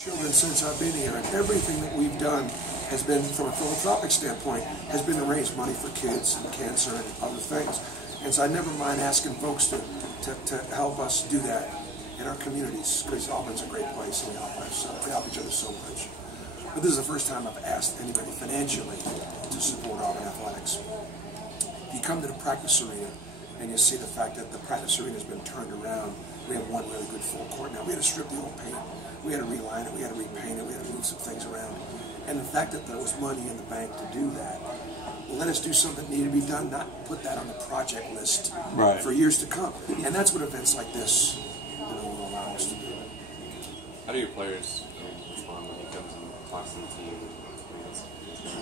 Children since I've been here, and everything that we've done has been, from a philanthropic standpoint, has been to raise money for kids and cancer and other things. And so I never mind asking folks to help us do that in our communities, because Auburn's a great place and we help each other so much. But this is the first time I've asked anybody financially to support Auburn athletics. You come to the practice arena and you see the fact that the practice arena has been turned around. We have one really good full court now. We had to strip the old paint. We had to reline it, we had to repaint it, we had to move some things around. And the fact that there was money in the bank to do that, let us do something that needed to be done, not put that on the project list for years to come. And that's what events like this will allow us to do. How do your players respond when he comes and talks to the team?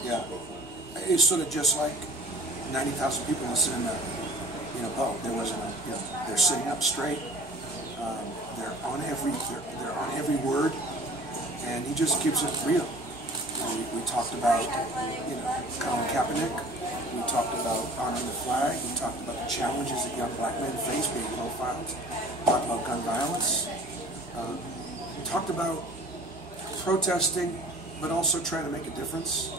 Yeah, it's sort of just like 90,000 people listening to, Bo. There wasn't a, they're sitting up straight. They're on every word, and he just keeps it real. We talked about Colin Kaepernick. We talked about honoring the flag. We talked about the challenges that young black men face being profiled. We talked about gun violence. We talked about protesting, but also trying to make a difference.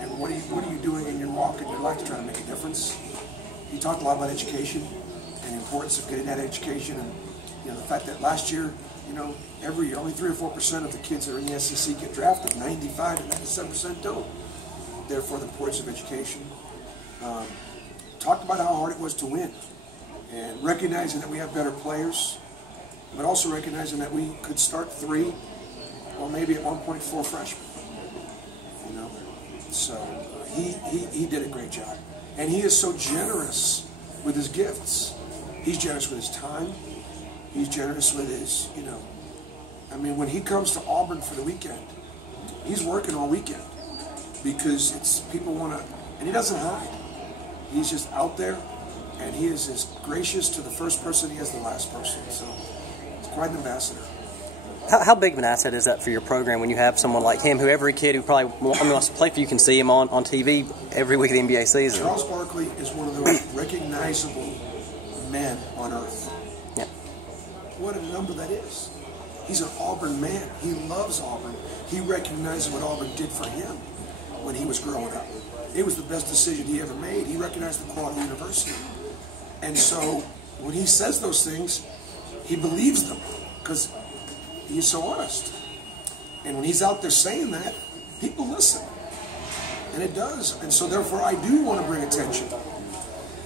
And what are you doing in your walk in your life to try to make a difference? He talked a lot about education and the importance of getting that education, and the fact that last year, every year only 3 or 4% of the kids that are in the SEC get drafted. 95 to 97% don't. Therefore, the importance of education. Talked about how hard it was to win, and recognizing that we have better players, but also recognizing that we could start 3 or maybe at one point 4 freshmen. So he did a great job, and he is so generous with his gifts. He's generous with his time. He's generous with his, when he comes to Auburn for the weekend, he's working all weekend because people want to, and he doesn't hide. He's just out there, and he is as gracious to the first person he is the last person. So he's quite an ambassador. How big of an asset is that for your program when you have someone like him, who every kid who probably wants to play for you can see him on TV every week of the NBA season? Charles Barkley is one of those recognizable men on earth. Yep. What a number that is. He's an Auburn man. He loves Auburn. He recognizes what Auburn did for him when he was growing up. It was the best decision he ever made. He recognized the quality of the university. And so when he says those things, he believes them because he's so honest. And when he's out there saying that, people listen. And it does. And so therefore I do want to bring attention.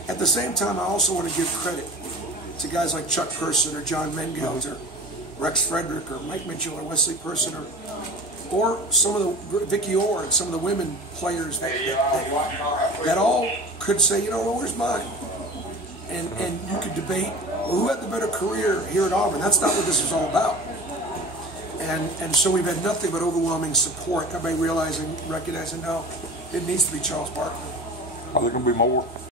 At the same time, I also want to give credit to guys like Chuck Person or John Mengelt or Rex Frederick or Mike Mitchell or Wesley Person or some of the Vicky Orr and some of the women players that all could say, where's mine? And you could debate, well, who had the better career here at Auburn? That's not what this is all about. And so we've had nothing but overwhelming support. Everybody recognizing, no, it needs to be Charles Barkley. Are there going to be more?